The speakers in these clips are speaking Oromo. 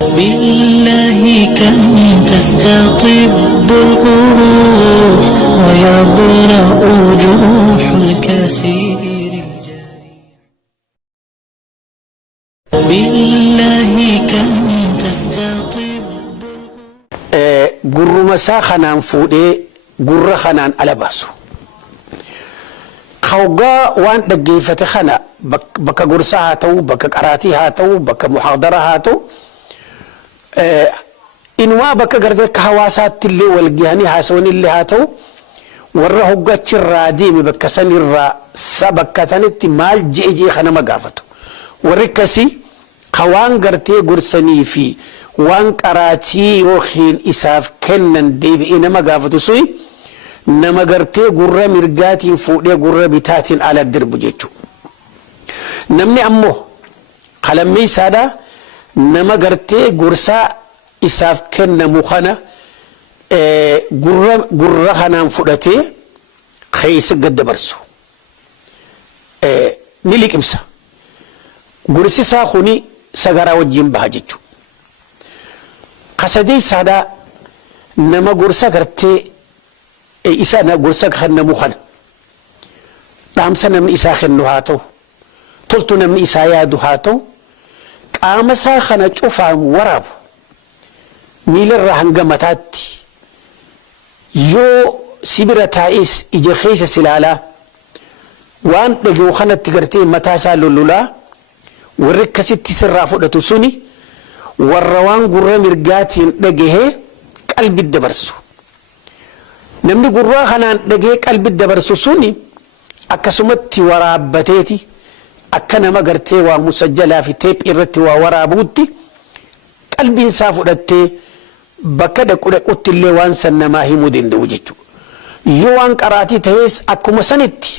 بالله كم تستطب القروح ويبرأ جروح الكثير بالله كم تستطب قرر مساخنا فودي قرر خنان على باسو خوغا وان دقيفة خنا بك قرصة هاتو بك قراتي هاتو بك محاضرة هاتو إنوا بك قردك حواسات اللي والجهني حاسون اللي هاتو ورا هوغا تشرادي بك سن الرا سبك تنت مال جي خنا مقافتو وركسي خوان قرتي قرصني في وان قراتي وخين إساف كنن ديب إنا مقافتو سوي نما قرتي قرر مرقاتي فوقي قرر بتاتين على الدرب جيتشو نمني أمو قلمي سادا نما قرتي قرصا إساف كن مخانا قرر خنان فوقتي خيس قد برسو نيليك امسا قرصي ساخوني سغرا وجين بها جيتشو قصدي سادا نما قرصا قرتي إسانا قرصك خنا مخنا دامسنا من إسا خنو هاتو تلتنا من إسا يادو هاتو قامسا خنا چوفا وراب ميل الرهنگ متاتي يو سبرة تائس إجا خيش سلالا وان لقيو خنا تقرتي متاسا للولا وركسي تسرافو لتسوني والروان قرر مرقاتي لقيه قلب الدبرسو namni gurraa kanaan dhagee qalbii dabarsu suni akkasumatti waraabbateeti akka nama gartee waa musajjalaa fi teep irratti waa waraabuutti qalbiin isaa fudhattee bakka dhaqutti illee waan san namaa himuu danda'u jechuudha. Yoo waan qaraatii ta'es akkuma sanitti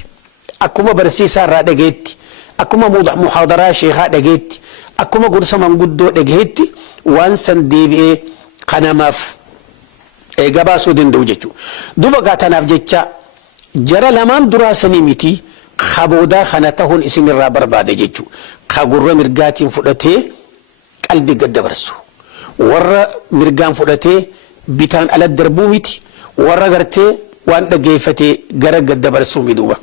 akkuma barsiisaa irraa dhageetti akkuma muhaadaraa sheekaa dhageetti akkuma gorsa manguddoo dhageetti waan san deebi'ee kanamaaf gabaasuu danda'u jechuudha. Duba gaatanaaf jecha jara lamaan duraa sanii miti kaboodaa kana ta'uun isinirraa barbaade jechuudha. Ka gurra mirgaatiin fudhatee qalbii gad dabarsu. Warra mirgaan fudhatee bitaan ala darbuu miti. Warra gartee waan dhageeffatee gara gad dabarsuu miduuba.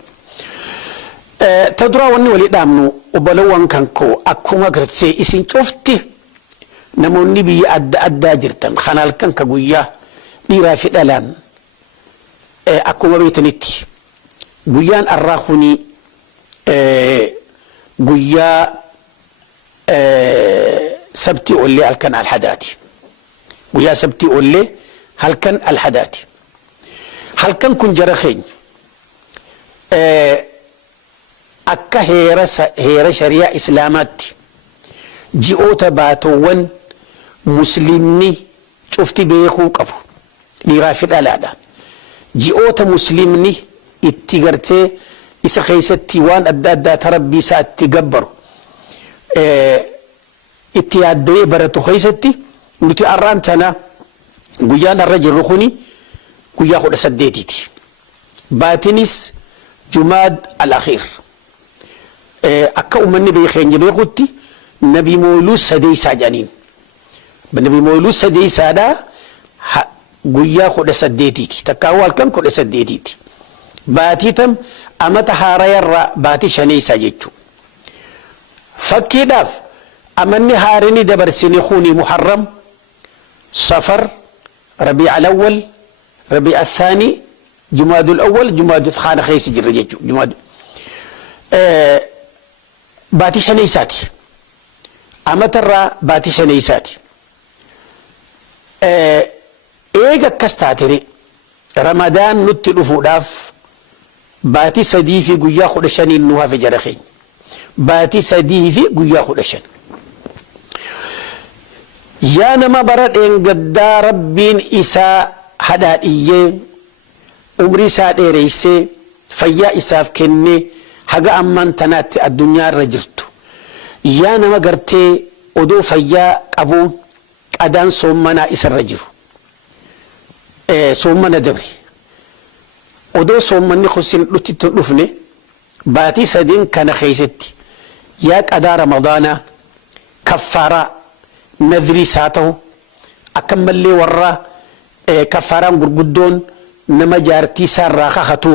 Ta duraa wanni walii dhaamnu obbolawwan kan koo akkuma gartee isin cufti namoonni biyya adda addaa jirtan kan halkan ka guyyaa dhiiraa fi dhalaan akkuma beekanitti guyyaan arraa kuni guyyaa sabtii ollee halkan alhadaati. Guyyaa sabtii ollee halkan alhadaati. Halkan kun jara keenya akka heera shariyaa islaamaatti ji'oota baatowwan muslimni cufti beekuu qabu. dhiiraa fi dhalaadhaan ji'oota muslimni itti gartee isa keessatti waan adda addaa tarabbii isaa itti gabbaru itti yaaddawee baratu keessatti nuti arraan tana guyyaan arra jirru kuni guyyaa 18ti. Baatinis Jumaad al-Akhiir akka ummanni beekeenye beekutti nabi mooluu sadeeysaa jedhaniin nabi mooluu sadeeysaadhaa guyyaa 18ti takkaawuu halkan 18ti. Baatii tam amata haarayarraa baatii shaneeysaa jechuu. Fakkiidhaaf amanni haarini dabarsine kuni Muharram, Safar, Rabiic al-Awwal, Rabiic al-Thaani, Jumaad al-Awwal, Jumaad al-Thaani keessa jirra jechuu. Jumaad baatii shaneeysaati. Amatarraa baatii shaneeysaati. eega akkas taatire Ramadaan nutti dhufuudhaaf baatii 3 fi guyyaa 15 nu hafe jara keenya. Baatii 3 fi guyyaa 15. Yaa nama bara dheengaddaa rabbiin isaa hadhaadhiyyee umrii isaa dheereessee fayyaa isaaf kennee haga ammaan tanaatti addunyaa irra jirtu. Yaa nama gartee odoo fayyaa qabuun qadaan soommanaa isarra jiru. Soommana dabre. Odoo soommanni kusin dhutti dhufne baatii 3 kana keessatti yaa qadaa Ramadaanaa kaffaaraa nadrii isaa ta'u akkamallee warra kafaaraan gurguddoon nama jaartii isaarraa kakatu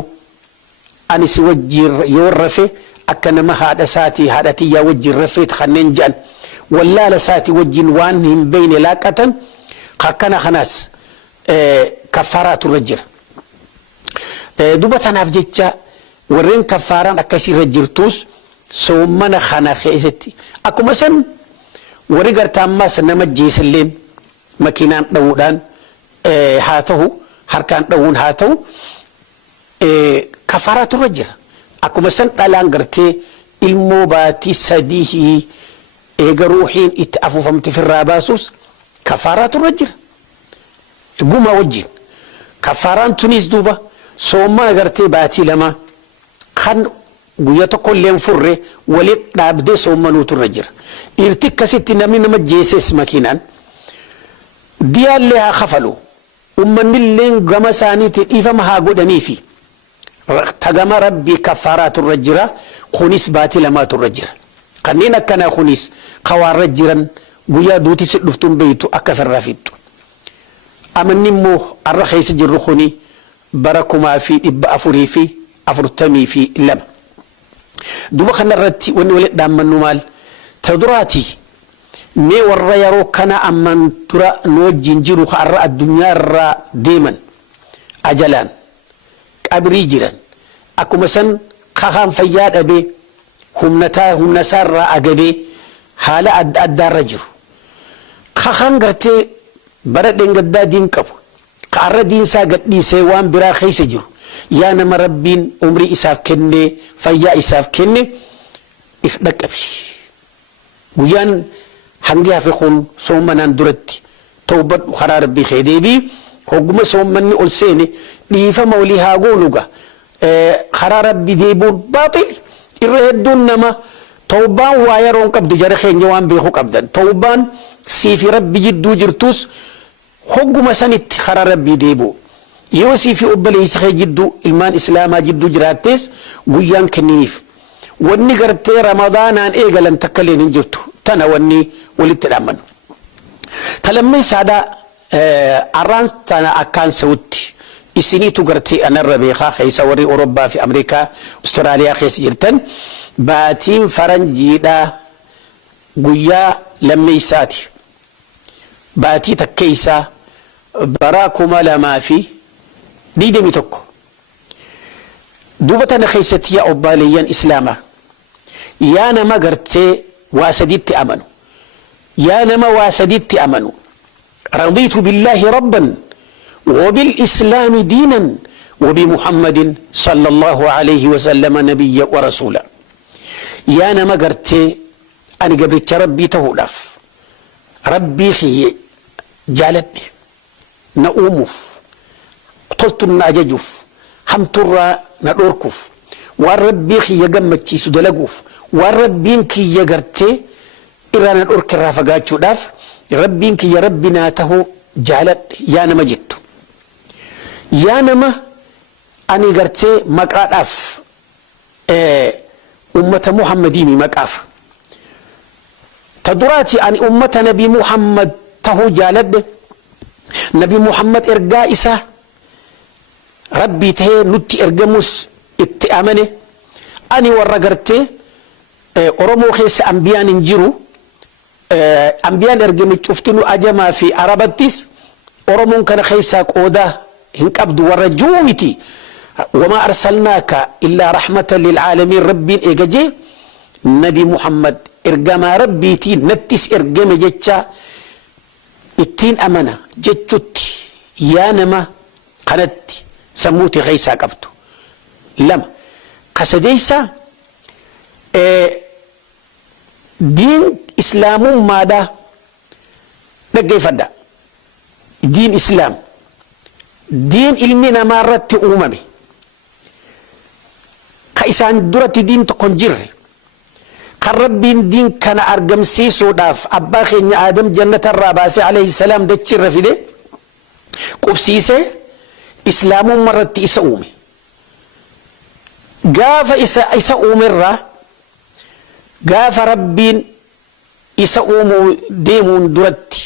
ani si wajjiin yoo rafe akka nama haadha isaatii haadhatiyyaa wajjiin rafeet kanneen jedhan wallaala isaatii wajjiin waan hin beeyne laaqatan akkana kanaas kafaaraatu irra jira. Duba tanaaf jecha warreen kafaaraan akkasii irra jirtus soomana kana keessatti akkuma san warri gartaammaas nama jeesalleen makiinaan dha'uudhaan haa ta'u harkaan dha'uun haa ta'u kafaaraatu irra jira. Akkuma san dhalaan gartee ilmoo baatii sadii eega ruuhiin itti afuufamte firraa baasus kafaaraatu irra jira. Guma wajjin kafaaraan tunis duuba soomana gartee baatii lama kan guyyaa tokko illee furre waliin dhaabdee soomanuutu irra jira. Irti akkasitti namni nama jeeses makiinaan diyaallee haa kafalu ummanni illee gama isaaniitti dhiifama haa godhaniifi tagama rabbii kafaaraatu irra jira. Kunis baatii lamaatu irra jira. Kanneen akkanaa kunis kawaarra jiran guyyaa duuti si dhuftuun beeytu akka firraa fixxu. Amanni immoo arra keessa jirru kuni bara 1442. Duba kanarratti wanni walitti dhaammannu maal ta duraati mee warra yeroo kana amman dura nu wajjin jiru har'a addunyaa irraa deeman ajalaan qabrii jiran akkuma san kakaan fayyaa dhabee humna isaarraa agabee haala adda addaarra jiru kakaan gartee bara dhengaddaa diin qabu kaarra diinsaa gadhiisee waan biraa keessa jiru yaa nama rabbiin umrii isaaf kennee fayyaa isaaf kenne if dhaqqabi guyyaan hangi hafe kun soomanaan duratti tawbadhu karaa rabbii kee deebii hogguma soomanni ol seene dhiifama walii haa goonuga karaa rabbii deebuun baaxili irra hedduun nama tawbaan waa yeroon qabdu jara keenya waan beeku qabdan tawbaan siifi rabbi jidduu jirtus hogguma sanitti karaa rabbii deebuu yoo siifi obboleessi kee jidduu ilmaan islaamaa jidduu jiraattes guyyaan kenniniif wanni gartee ramadaanaan eegalan takka leen hin jirtu tana wanni walitti dhaamanu talammee saadaa arraan tana akkaan sa'utti isiniitu gartee anarra beekaa keessa warri Awurooppaa fi Ameerikaa Ustaraaliyaa keessa jirtan baatiin faranjiidhaa guyyaa lammeessaati baatii takkeessaa bara 2021 duba tana keessatti yaa obboleeyyan islaamaa yaa nama gartee waa sadiitti amanu yaa nama waa sadiitti amanu رضيت بالله ربا وبالإسلام دينا وبمحمد صلى الله عليه وسلم نبيا ورسولا يا نما قرتي أنا قبلت ربي تهولف ربي خي جالتني نؤومف طلت الناججف هم ترى ندوركف والربي خي يقمتي سدلقوف والربين كي يقرتي إرانا ندورك الرافقات شداف ربينك يا ربنا تهو جالت يا نما جدت يا نما أني قرتي مقاف أمة محمدين مقاف تدراتي أن أمة نبي محمد تهو جالت نبي محمد إرقائسة ربي تهي نتي إرقمس اتأمني أني ورى قرتي أرمو خيس أنبيان انجرو أنبيان إرجمي شفتنو أجمع في عربتيس أرمون كان خيساك أودا هنكبد ورجومتي وما أرسلناك إلا رحمة للعالمين ربي إيجاجي نبي محمد إرجما ربيتي نتس إرجمي جتشا التين أمانة جتشت يانما قنت سموتي خيساك أبتو لما قصديسا دين إسلام ماذا نجي فدا دين إسلام دين علمنا مرت أممي كإسان درت دين تكونجر خربين دين كان أرجم سيسو داف أباخي آدم جنة الراباس عليه السلام دتشر في ده قبسيسه إسلام مرت إسا أمي قاف إسا أمر قاف ربين isa uumuu deemuun duratti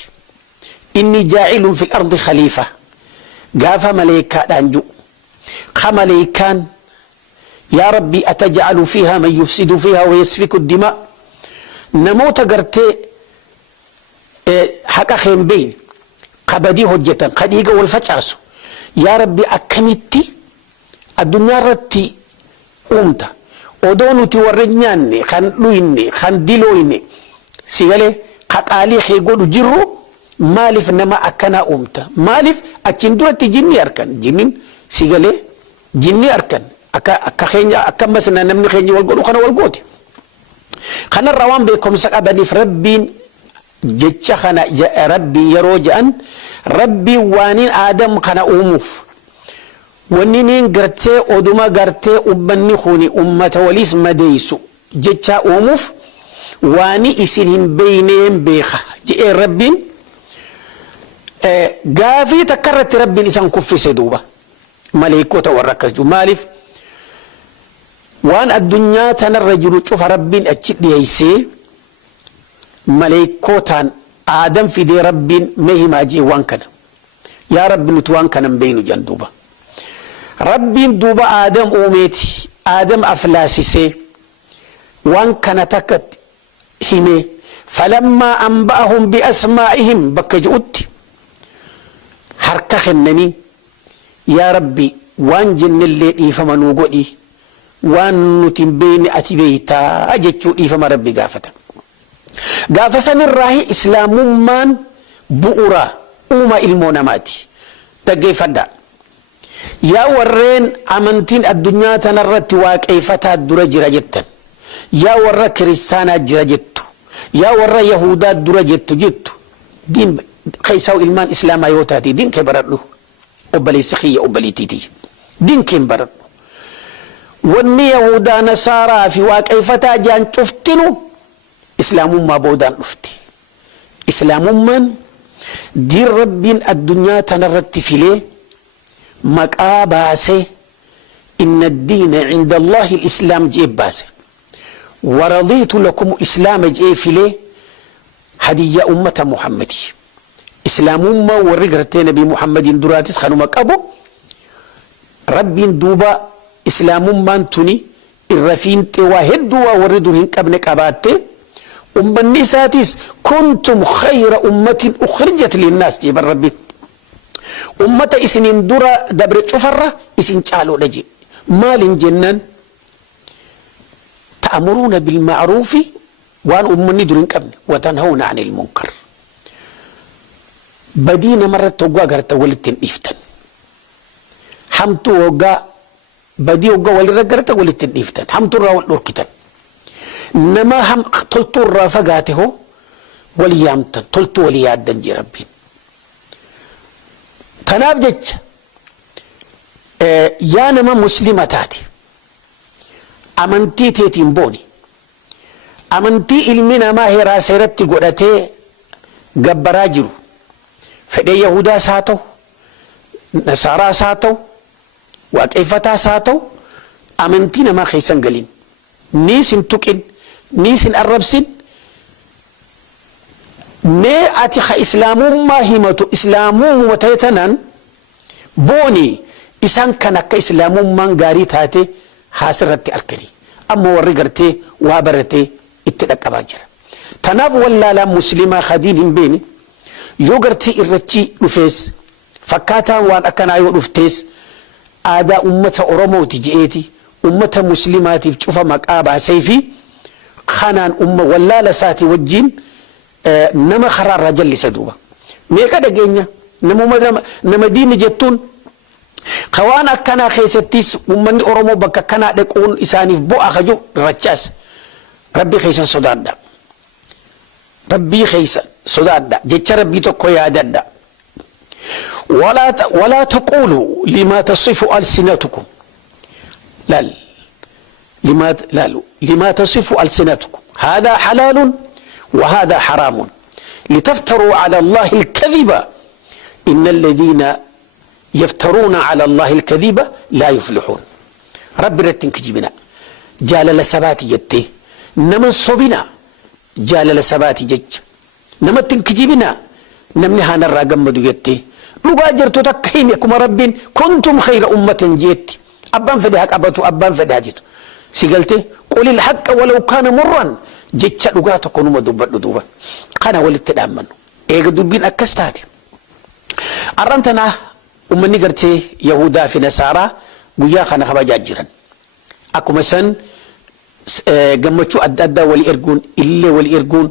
inni jaa'ilun fil ardi khaliifa gaafa maleeykaadhaan jiru ka maleeykaan yaa rabbi atajcalu fiihaa man yufsidu fiihaa wayasfiku dimaa namoota gartee haqa keen beeyne ka badii hojjetan ka dhiiga wal facaasu yaa rabbi akkamitti addunyaa irratti uumta odoo nuti warra nyaanne kan dhuyne kan dilooyne sigalee ka qaalii kee godhu jirru maaliif nama akkanaa uumta maaliif achiin duratti jinni arkan jinnin sigalee jinni arkan akka keenya akkamas namni keenya wal godhu kana wal gooti kanarra waan beekumsa qabaniif rabbiin jecha kana rabbii yeroo jedhan rabbii waaniin aadam kana uumuuf wanni niin gartee oduma gartee ummanni kuni ummata waliis madeeysu jecha uumuuf waani isin hin beeyneen beeka jedhee rabbiin gaafii takka irratti rabbiin isan kuffise duuba maleeykota warra akkas jiru maaliif waan addunyaa tanarra jiru cufa rabbiin achi dhiyeessee maleeykotaan aadam fidee rabbiin mee himaa jee waan kana yaa rabbi nuti waan kana hin beeynu jan duuba rabbiin duuba aadam uumeeti aadam aflaasisee waan kana takka hime falammaa anba'ahum biasmaa'ihim bakka ji'utti harka kennanii yaa rabbi waan jennellee dhiifama nuu godhi waan nuti hin beeyne ati beeytaa jechuu dhiifama rabbi gaafata gaafa sanirraahi islaamummaan bu'uraa uuma ilmoo namaati dhaggeeffadhaa yaa warreen amantiin addunyaa tanarratti waaqeeffataa dura jira jettan yaa warra kiristaanaa jira jettu yaa warra yahudaa dura jettu diin keessaa'u ilmaan islaamaa yoo taate diin kee baradhu obboleessi kiyya obboleettiiti diin kee baradhu wanni yahudaa nasaaraa fi waaqeeffataa jaan cuftinu islaamummaa boodaan dhufte islaamummaan diin rabbiin addunyaa tanarratti filee maqaa baasee inna addiina cinda allahi alislaam jee baase waradiitu lakum islaama jee filee hadiyyaa ummata muhammadi islaamummaa warri gartee nabii muhammadin duraatis kanuma qabu rabbiin duuba islaamummaan tuni irra fiinxee waa hedduu waa warri dur hin qabne qabaatte ummanni isaatis kuntum khayra ummatin ukhrijat linnaas jeban rabbiin ummata isinin dura dabre cufarra isin caaloodha je maalin jennan ta'muruuna bilma'ruufi waan ummanni dur hin qabne watanhawna anil munkar badii namarratti hoggaa agarta walitti hin dhiiftan hamtuu hoggaa badii hoggaa walirra agarta walitti hin dhiiftan hamtuurraa wal dhorkitan nama toltuurraa fagaate hoo wal yaamtan toltuu wal yaaddan jee rabbiin tanaaf jecha yaa nama muslima taate amantii teetiin booni amantii ilmi namaa heeraa seeratti godhatee gabbaraa jiru fedhee yahudaas haa ta'u nasaaraas haa ta'u waaqeeffataas haa ta'u amantii namaa keessan galin niis hin tuqin niis hin arrabsin mee ati ka islaamummaa himatu islaamummaa ta'e tanaan booni isaan kan akka islaamummaan gaarii taate haasirratti arkanii amma warri gartee waa baratee itti dhaqqabaa jira tanaaf wallaalaa muslimaa khadiin hin beene yoo gartee irrachi dhufees fakkaataan waan akkanaa yoo dhuftees aadaa ummata oromooti je'eeti ummata muslimaatiif cufa maqaa baasee fi kanaan umma wallaala isaati wajjiin nama karaarraa jallisa duuba meeqa dhageenya nama diini jettuun kawaan akkanaa keessattis ummanni oromoo bakka akkanaa dhaquun isaaniif bu'aa kaju rachaas rabbii keessan sodaadha rabbii keessan sodaadha jecha rabbii tokko yaadadha ولا تقولوا لما تصف ألسنتكم لما تصف ألسنتكم هذا حلال وهذا حرام لتفتروا على الله الكذب إن الذين يفترون على الله الكذب لا يفلحون رب رتن كجبنا جال لسبات يتي نمن صبنا jaalala sabaati jecha namatti hin kijibina namni haanarraa gammadu jettee dhugaa jirtu takka himi akkuma rabbiin kuntum khayra ummatin jeetti abbaan fedhe haa qabatu abbaan fedhe haa jitu si galte qulil haqqa walaw kaana murran jecha dhugaa tokko numa dubbadhu duuba kana walitti dhaammannu eega dubbiin akkas taate arrantanaa ummanni gartee yahudaa fi nasaaraa guyyaa kana kabajaa jiran akkuma san gammachuu adda addaa walii erguun illee walii erguun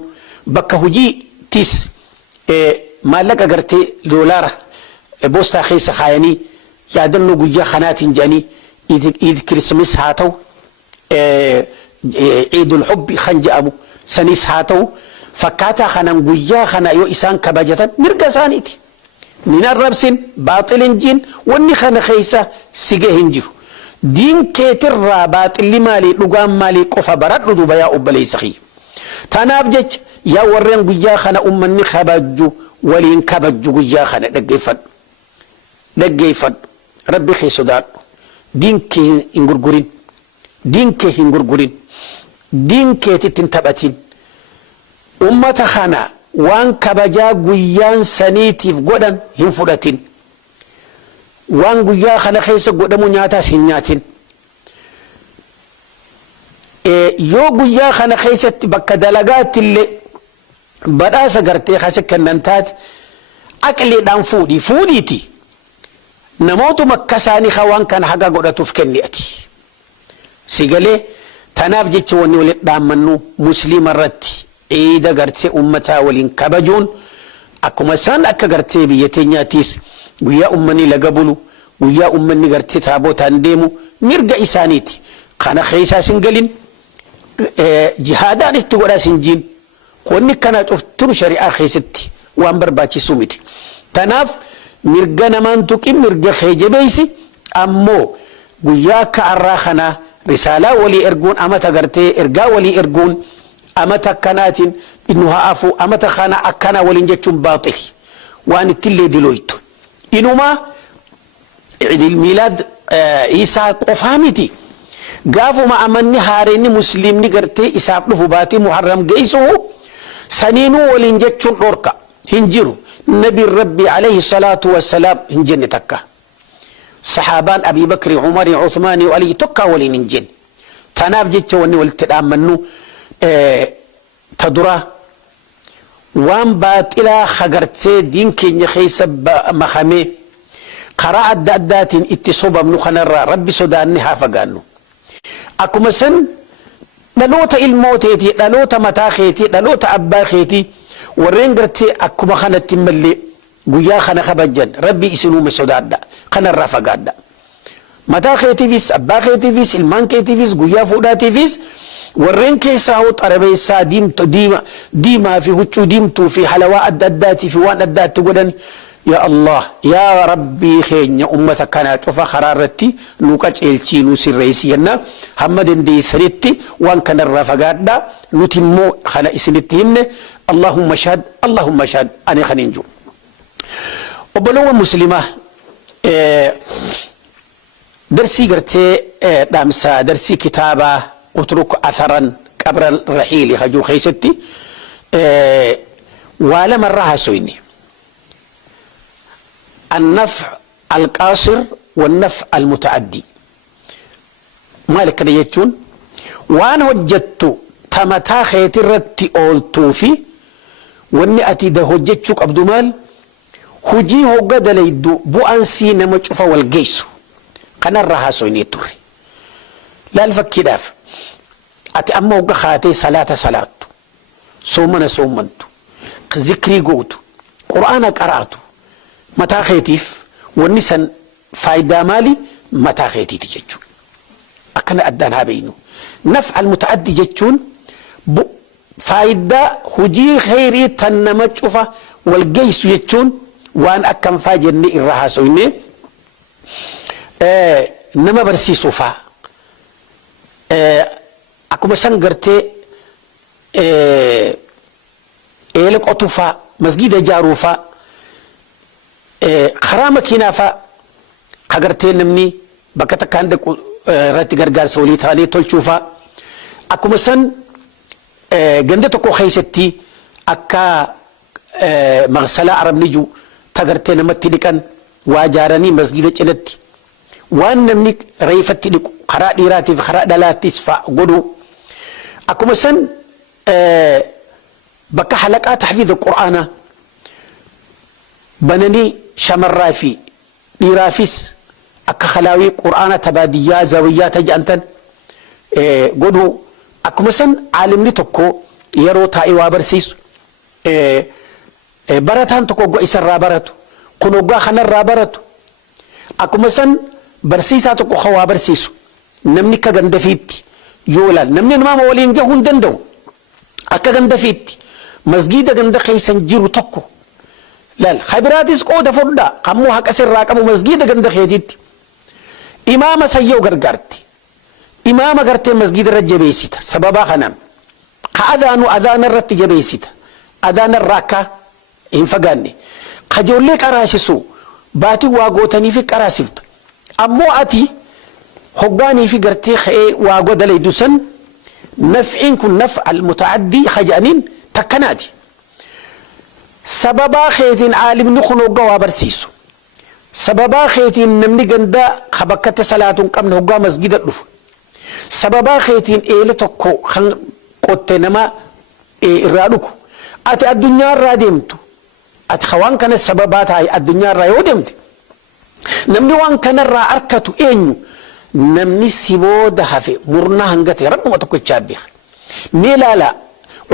bakka hojiitis maallaqa gartee doolaara boostaa keessa kaayanii yaadannoo guyyaa kanaatiin jedhanii iid kirismas haa ta'u ciidul hubbi kan jedhamu sanis haa ta'u fakkaataa kanaan guyyaa kana yoo isaan kabajatan mirga isaaniiti nin arrabsin baaxilin jiin wanni kana keessa sigee hin jiru diin keetirraa baaxilli maalii dhugaan maalii qofa baradhu duuba yaa obboleessa kiyya tanaaf jecha yaa warreen guyyaa kana ummanni kabajju waliin kabajju guyyaa kana dhaggeeffadhu rabbi kee sodaadhu diin kee hin gurgurin diin kee hin gurgurin diin keetitti hin taphatin ummata kana waan kabajaa guyyaan saniitiif godhan hin fudhatin waan guyyaa kana keessa godhamu nyaataas hin nyaatin yoo guyyaa kana keessatti bakka dalagaatti illee badhaasa gartee kasa kennan taate aqliidhaan fuudhiiti namootuma akka isaanii waan kana haga godhatuuf kenni'ati si galee tanaaf jecha wanni walitti dhaammannu musliima irratti ciida gartee ummataa waliin kabajuun akkuma isaan akka gartee biyya teenyaatiis guyyaa ummanni laga bulu guyyaa ummanni gartee taabotaan deemu mirga isaaniiti kana keessaas hin galin jihaadaan itti godhaas hin jiin wanni kana cuftun shari'aa keessatti waan barbaachisu miti tanaaf mirga namaan tuqin mirga kee jabeessi ammoo guyyaa akka arraa kana risaalaa walii erguun amata gartee ergaa walii erguun amata akkanaatiin innu ha'afu amata kana akkana waliin jechuun baaxil waan ittillee dilooytu inumaa ciidil miilaad isaa qofaa miti gaafuma amanni haareenni musliimni gartee isaaf dhufu baatii muharram geessuhu saniinuu waliin jechuun dhorka hin jiru نبي ربي عليه الصلاة والسلام هنجن تكا صحابان أبي بكر عمر عثمان وعلي تكا ولي ننجن تناف جيتش وني والتدام منو تدرى وان باتلا خغرتي دين كي نخيس مخامي قراءة دادات اتصوب من خنرى ربي سوداني هافقانو أكو مسن دلوت الموتيتي دلوت متاخيتي دلوت أباخيتي warreen gartee akkuma kanatti mallee guyyaa kana kabajan rabbi isinuu sodaadha kanarraa fagaadha mataa keetiifis abbaa keetiifis ilmaan keetiifis guyyaa fuudhaatiifis warreen keessaa hoo xarabeessaa diimaa fi huccuu diimtuu fi halawaa adda addaatii fi waan addaatti godhan yaa Allah yaa rabbii keenya ummata kanaa cufa karaa irratti nu qaceelchii nu sirreessi jenna hamma dandeessanitti waan kanarraa fagaadha nuti immoo kana isinitti himne اللهم اشهد اللهم اشهد أنا خنينجو وبلو مسلمة درسي قرتي دامسا درسي كتابة اترك أثرا قبر الرحيل هجو خيستي ولا مرة سويني النفع القاصر والنفع المتعدي مالك يجون وانا وجدت تمتا خيتي رتي أولتوفي wanni ati da hojjechuu qabdu maal hujii hogga dalaydu bu'aansii nama cufa wal geessu kanarra haasoynee turre laal fakkiidhaaf ati amma hogga kaatee salaata salaattu soomana soomantu zikrii gootu qur'aana qaraatu mataa keetiif wanni san faayidaa maali mataa keetiiti jechuudha akkana addaan haa beeynu naf'al muta'addi jechuun فايدة هجي خيري تنما تشوفه والجيس يتشون وان أكم فاجرني الرهاسويني نما برسي صوفا أكو مسان قرتي إيلك أطوفا مسجد جاروفا خرامة كنافا قرتي نمني بكتك عندك راتي قرقار سولي تالي تلشوفا أكو مسان ganda tokko keessatti akka magsalaa arabni jiru tagartee namatti dhiqan waa jaaranii masgida cinatti waan namni reeffatti dhiqu karaa dhiiraatiif karaa dhalaattis fa'a godhu akkuma san bakka halaqaa tahfiidha qur'aanaa bananii shamarraa fi dhiiraafis akka khalaawii qur'aana tabaadiyyaa zawiyyaa taja'antan godhu akkuma san aalimni tokko yeroo taa'ee waa barsiisu barataan tokko oggaa isarraa baratu kun oggaa kanarraa baratu akkuma san barsiisaa tokko waa barsiisu namni akka gandafiitti yoo laal namni nama waliin gahuu hin danda'u akka gandafiitti masgiida ganda keessan jiru tokko laal khabiraatis qooda fudhaa kammoo haqa sirraa qabu masgiida ganda keetiitti imaama sayyoo gargaarti imaama gartee masgiida irra jabeessita sababaa kanaan ka adaanu adaana irratti jabeessita adaana irraa akka hin fagaanne kajoollee qaraasisu baatii waa gootanii fi qaraasiftu ammoo ati hoggaanii fi gartee ka'ee waa godalaydu san naf'iin kun naf al-muta'addii khaja'aniin takkanaati sababaa keetiin aalimni kun hoggaa waa barsiisu sababaa keetiin namni gandaa kabakkate salaatuun qabne hoggaa masgida dhufu sababaa keetiin eele tokko kan qotte nama irraa dhuku ati addunyaa irraa deemtu ati waan kana sababaa taa'e addunyaa irraa yoo deemte namni waan kanarraa arkatu eenyu namni si booda hafe murnaa hangate rabbuma tokkochaa beeka mee laala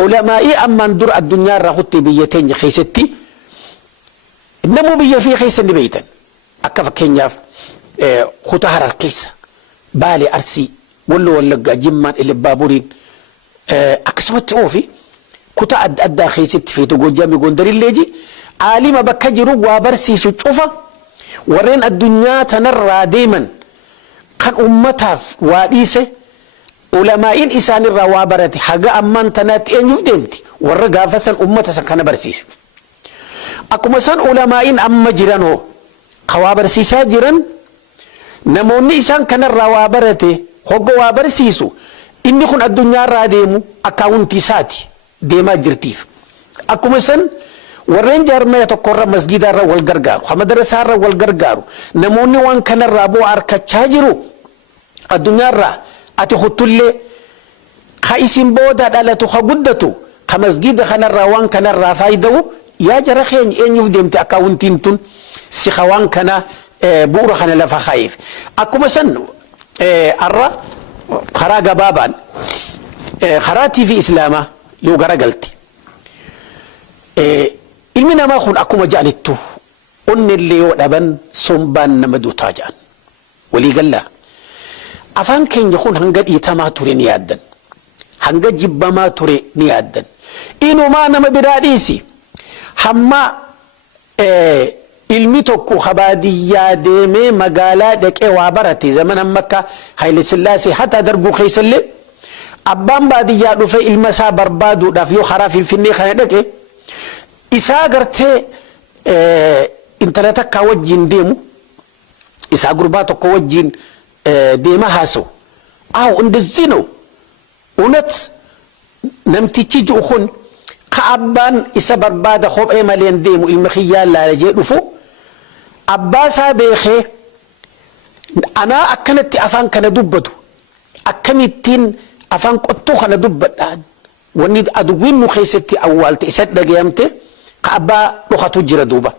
ulamaa'ii ammaan dura addunyaa irraa kuttee biyya teenya keessatti namuu biyya fi keessa ni beeytan akka fakkeenyaaf kutaa Harar keessa Baalee Arsii Walloo Wallaggaa Jimmaan Ilbaaburiin akkasumatti oofi kutaa adda addaa keessatti feetu Goojjamii Gondarillee ji aalima bakka jiru waa barsiisu cufa warreen addunyaa tanarraa deeman kan ummataaf waa dhiise ulamaa'iin isaanirraa waa barate haga ammaan tanaatti eenyuuf deemti warra gaafasan ummata san kana barsiise akkuma san ulamaa'iin amma jiran hoo ka waa barsiisaa jiran namoonni isaan kanarraa waa barate hogga waa barsiisu inni kun addunyaarraa deemu akkaawuntii isaati deemaa jirtiif akkuma san warreen jaarmaya tokkorra masgidaarra wal gargaaru hamadarasaarra wal gargaaru namoonni waan kanarraa bu'aa arkachaa jiru addunyaarraa ati huttullee ka isin booda dhalatu ka guddatu ka masgida kanarraa waan kanarraa faayidawu yaa jara keenya eenyuuf deemte akkaawuntiin tun si ka waan kana bu'uura kana lafa kaayeef akkuma san arra karaa gabaabaan karaa TV islaamaa yoo garagalte ilmi namaa kun akkuma ja'anittu onnillee yoo dhaban sombaan nama duutaa ja'an walii gallaa afaan keenya kun hanga dhiitamaa ture ni yaaddan hanga jibbamaa ture ni yaaddan inumaa nama biraa dhiisi hamma ilmi tokko habaadiyyaa deemee magaalaa dhaqee waa barate zamana makka Haile Sillaasee hatta darguu keessallee abbaan baadiyyaa dhufe ilma isaa barbaaduudhaaf yoo karaa Finfinnee kana dhaqe isaa gartee intala takka wajjin deemu isaa gurbaa tokko wajjin deema haasawu እንደዚህ ነው እውነት namtichi ji'u kun ka abbaan isa barbaada kophee maleen deemu ilma kiyyaa laala jee dhufu abbaa isaa beekee anaa akkanatti afaan kana dubbatu akkamittiin afaan qottuu kana dubbadhaan wanni aduwwiin nu keessatti awwaalte isa dhagayamte ka abbaa dhokatu jira duuba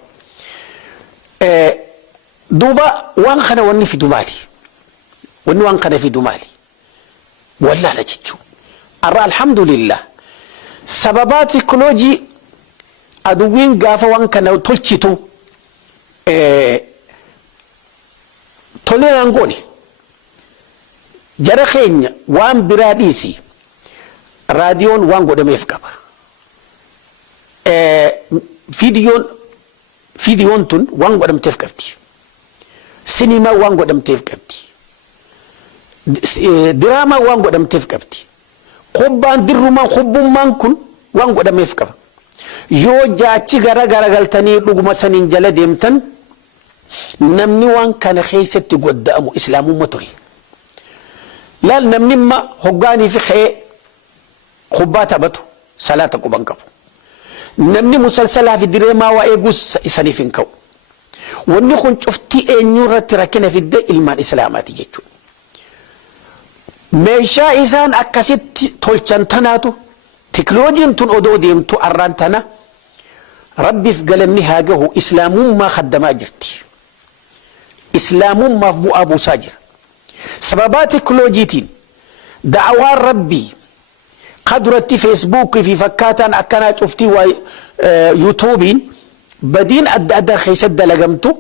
waan kana wanni fidu maali wanni waan kana fidu maali wallaala jechuu arra alhamdulillah sababaa teknoolojii aduwwiin gaafa waan kana tolchitu toleraan goone jara keenya waan biraa dhiisi raadiyoon waan godhameef qaba fiidiyoon tun waan godhamteef qabdi sinimaa waan godhamteef qabdi diraamaa waan godhamteef qabdi kubbaan dirrumaan kubbummaan kun waan godhameef qaba yoo jaachi garagaltanii dhuguma saniin jala deemtan namni waan kana keessatti godda'amu islaamummaa ture laal namni ma hoggaanii fi ka'ee خبات بتو صلاة قبان كفو نمني مسلسلها في الدراما وإيقوس إساني فينكو واني خون شفتي أنيورة تركنا في الدي إلمان إسلامات جيجو ميشا إسان أكاسيت تولشان تناتو تكنولوجين تن أدو ديمتو أران تنا ربي فقلني هاجه إسلام ما خدم أجرتي إسلام ما فبو أبو ساجر سببات تكنولوجيتين دعوان ربي قدرتي فيسبوك في فكاتان أكنا شفتي ويوتوبين بدين أدى خيس لقمتو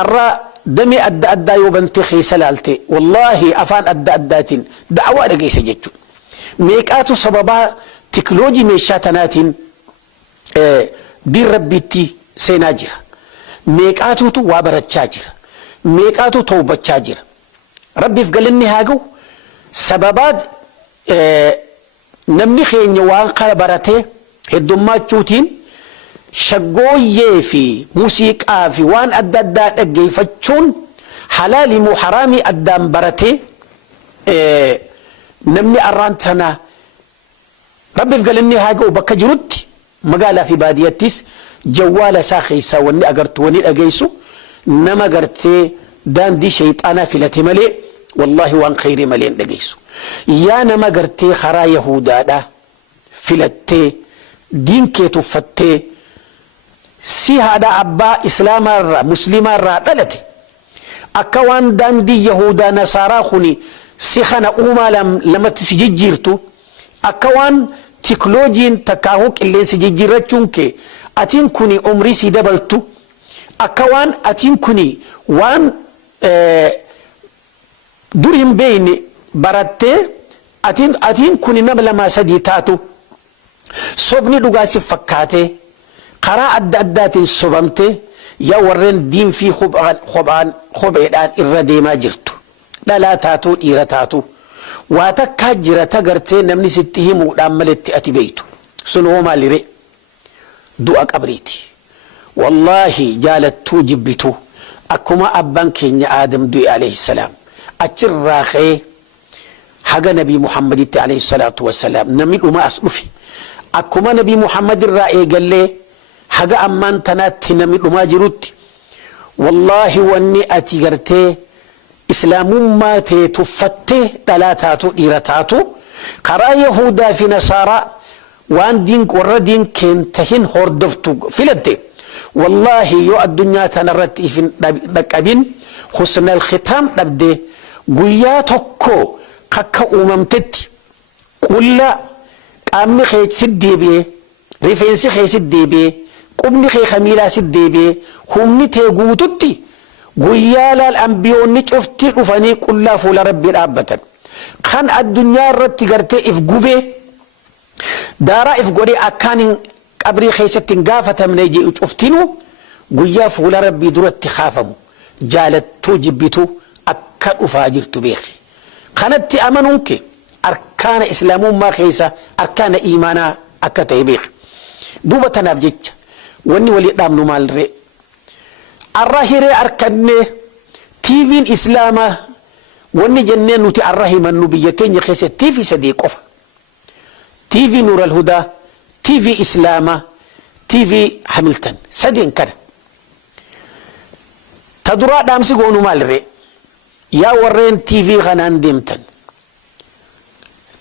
الرا دمي أدى يوبنتي خيس لالتي والله أفان أداتين دعوة لقيس جتو ميكاتو سببا تكنولوجي ميشاتناتين دين ربيتي سيناجر ميكاتو تو وابرت شاجر ميكاتو توبة شاجر ربي فقلني هاجو سببات نمني خيني وان قال برته هدومات شوتين شقوية في موسيقى في وان أدى جيفتشون حلالي مو حرامي أدام برته نمني أرانتنا ربي فقلني هاجو بكجرد مقالة في باديتيس جوال ساخيسا واني أقرت واني أقيسو نما قرتي دان دي شيطانا في لتملي والله وان خيري ملين أقيسو يا نما قرتي خرا يهودا دا فلتي دين كي تفتي سي هذا أبا إسلام الرا مسلم الرا دلتي أكوان دان دي يهودا نصارى خوني سيخنا أوما لما تسجيرتو أكوان تكنولوجين تكاهوك اللي سجيرتشون كي أتين كوني عمري سيدبلتو أكوان أتين كوني وان دورين بيني براتي أتين كوني نبلا ما سدي تاتو صبني دوغاسي فكاتي قراء أدات صبمتي يا ورين دين في خبان الردي ما جرتو لا تاتو إيرا تاتو واتكا جرتا غرتي نمني ستهم وداملتي أتي بيتو سنو ما لري دعاك أبريتي والله جالتو جبتو أكما أبان كيني آدم دوي عليه السلام أجر راخي حق نبي محمد عليه الصلاة والسلام نمي ما أصلفي أكما نبي محمد الرأي قال لي حق أمان تنات نمي ما جروت والله واني أتي غرتي إسلام ما تفتي دلاتاتو إيرتاتو قرا يهودا في نصارى وان دين قرى دين كنتهن هردفتو فلدي والله يو الدنيا تنرت في دقابين حسن الختام نبدي قياتكو قكا أممتت كل قامني خيج سدي بي ريفينسي خيج سدي بي قمني خيج خميلا سدي بي همني تيقوتتي قيالا الأنبيون شفتي رفاني كلها فول ربي الأبتا خان الدنيا رتي قرتي إفقوبي دارا إفقوري أكان قبري خيشة قافة من يجي شفتينو قيا فول ربي درت خافمو جالت توجبتو أكاد أفاجرت بيخي خانت أمنونك أركان إسلام ما خيسة أركان إيمانا أكاد يبيخ دوبة تنافجج واني ولي دامنو مال ري الرهيري أركني تيفين إسلاما واني جنين نتي الرهي من نبيتين يخيسة تيفي صديقوفا تيفي نور الهدى تيفي إسلاما تيفي هاملتون سدين كده تدرى دامسي قونو مالري يا ورين تيفي غنان ديمتن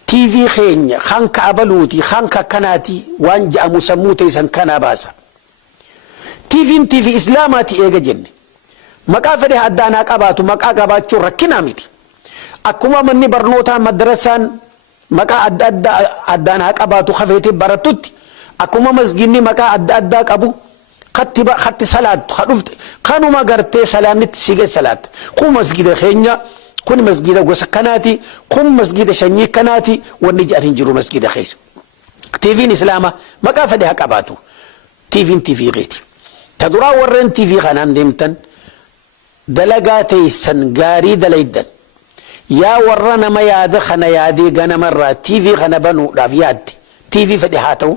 تيفي خينيا خانك أبلوتي خانك كناتي وانجا مسموتي سن كنا باسا تيفي إسلاماتي إيجا جنة مكا فدي هدانا قباتو مكا قباتشو ركنا ميتي أكما مني برنوتا مدرسان مكا هدانا قباتو خفيتي براتوتي أكما مسجني مكا أدى قبو خط صلاة خلفت كانوا ما قرتي سلامت سيجي صلاة قوم مسجد خينيا كون مسجد وسكناتي قوم مسجد شني كناتي ونجي أرنجرو مسجد خيس تيفين إسلاما مكا فدي قباتو تيفي غيتي تدرا ورن تيفي خنان ديمتن دلقاتي سنغاري دليدن يا ورنا ما ياد خنا يادي غنا مرة تيفي خنا بنو رافياد تيفي فديهاتو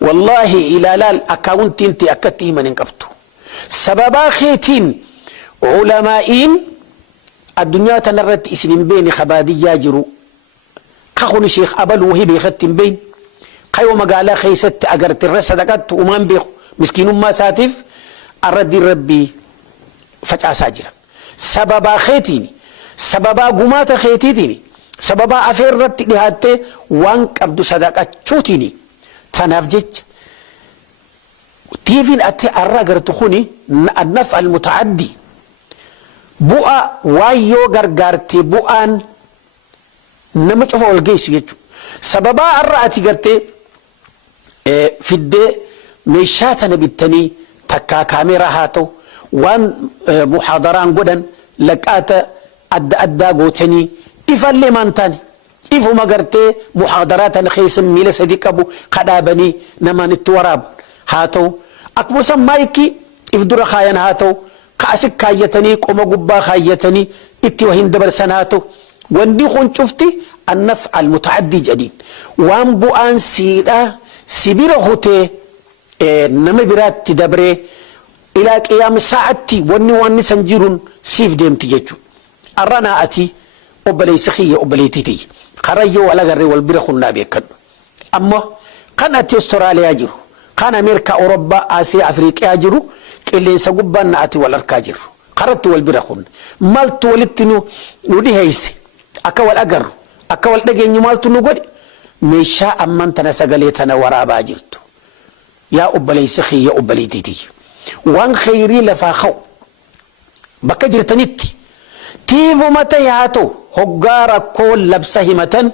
والله إلى لا أكاونتين تي أكتي من انقبتو سببا خيتين علمائين الدنيا تنرت اسم بين خبادي ياجرو خون شيخ أبل وهي بيختم بين خيو مقالة خيست أجرت الرسالة صدقات ومان بيخ مسكين ما ساتف أرد ربي فجأة ساجرا سببا خيتيني سببا قمات خيتيني سببا أفرت لهاته وانك أبدو صدقات شوتيني تنافجج تيفين أتي أرى تخوني النفع المتعدي بؤا وايو غرغرتي بؤان نمج أفو الجيس يجو سببا أرى أتي غرتي في الدي ميشاتنا بالتني تكا كاميرا هاتو وان محاضران قدن لكاتا أدى قوتني إفالي مانتاني إفو مغرتي محاضرات خيسم ميلا صديقابو خدابني نمان التوراب هاتو أكبوسا مايكي إفدر خاين هاتو كاسك خايتني قوم قبا خايتني اتوهين دبر سناتو واندي خون شفتي النفع المتعدي جديد وان بوان سيدا سبير خوتي نمي برات تدبري إلى قيام ساعتي واني سنجيرون سيف ديم تججو أرانا أتي أبلي سخية أبلي تيتي خريو ولا غري والبرخ النابي كن أما كان أتي أستراليا جرو كان أمريكا أوروبا آسيا أفريقيا جرو كلي سقبان نأتي والأركا جرو خرت والبرخون مالت ولتنو ودي هيس أكا والأجر أكا والدجين مالتو نقول ميشا أمان تنسقليتنا ورابا جرتو يا أبلي سخية أبلي تيتي وان خيري لفاخو بكا جرتنيتي تيفو متى ياتو هقارا كل لبسه متن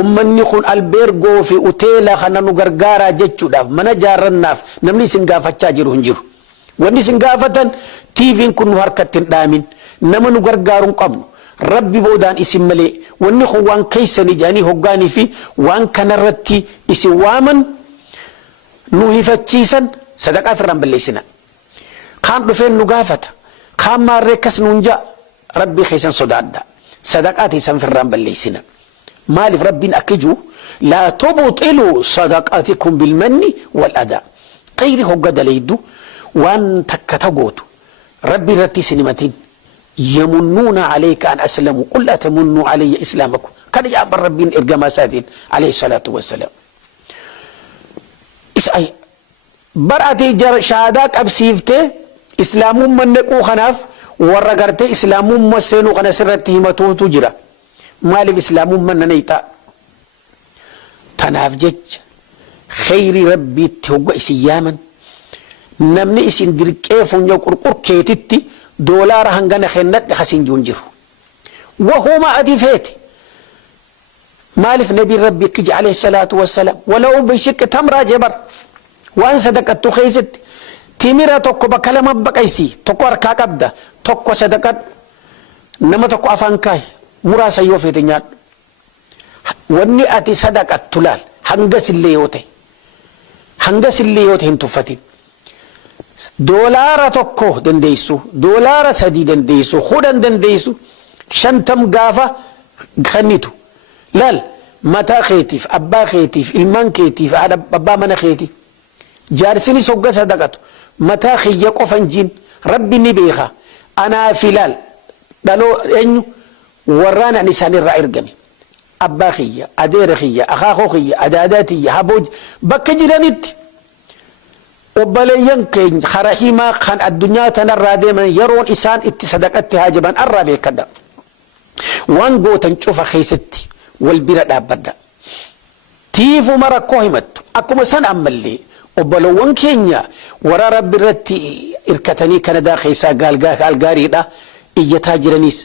أمني خون البيرغو في أوتيلا خانا نغرغارا جيتشو داف منا جارناف نمني سنغافة تشاجر هنجرو واني سنغافة تيفين كن هركتين دامين نما نغرغارون قبنو ربي بودان اسم ملي واني خو وان كيساني جاني هقاني في وان كنرتي اسي وامن نوهفتشيسن صدقاء فران بالليسنا خان رفين نغافة خان ما ريكس ننجا ربي خيسان صدادا صدقاتي سنفران بالليسنا مالف ربي أكجو لا تبطلوا صدقاتكم بالمن والأداء غيري هو قد ليدو وان تكتغوتو ربي رتي سنمتين يمنون عليك أن أسلموا قل لا تمنوا علي إسلامكم كان يأمر ربي إرقام ساتين عليه الصلاة والسلام إسأي برأتي شهاداك أبسيفتي إسلام من نقو خناف ورقرتي إسلام مسينو خنا سرته متو تجرى مالف إسلام من نيتا تنافجج خير ربي توقع سياما نمني إسن دركيف ونيوكر كيتتي دولار هنغانا خنات خسين جونجر وهو ما أدفيتي مالف نبي ربي كج عليه الصلاة والسلام ولو بشك تمرا جبر وان صدقت تخيزت تيميرا توكو بكلمة بكايسي توكو أركا قبدا توكو صدقت نما توكو أفانكاي مراسا يوفيتي نياد واني أتي صدقت تلال هنغس اللي يوتي هنتفتين دولار توكو دنديسو دولار سدي دنديسو خودن دنديسو شنتم غافا خنيتو لال متا خيتيف أبا خيتيف إلمان خيتيف أبا من خيتيف جارسيني سوغا صدقتو متا خيّا قفنجين ربي نبيخا أنا فلال دالو إنو ورانا نساني الرائر قمي أبا خيّا أدير خيّا أخاخو خيّا أداداتي هبوج بكا جرانيت وبلين كين خرحيما خان الدنيا تنرى ديما يرون إسان اتصدقت هاجبان الرابع كدا وان قوتن شوف خيستي والبيرة دابدا تيفو مرا كوهمت أكو مسان أمالي وبلوان كينيا ورا ربي رتي إركتني كندا خيسا قال قاريدا إيتا جرانيس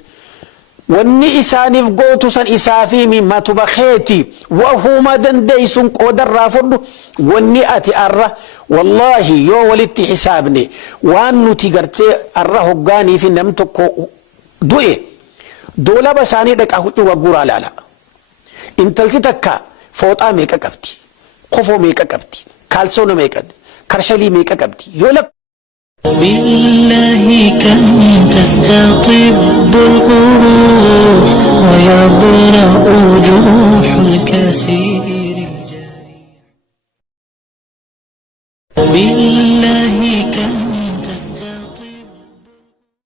واني إساني فقوتو سان إسافي مما تبخيتي وهو ما دنديسون قودر رافض واني أتي أرى والله يو ولدتي حسابني وانو تيغرتي أرى هقاني في نمتكو دوئي دولا بساني دك أخوتي وقورا لالا انتلتي تكا فوطا ميكا قبتي قفو ميكا قبتي كالسونو ميكا كرشلي ميكا قبتي يولك بالله كم تستطيب القلوب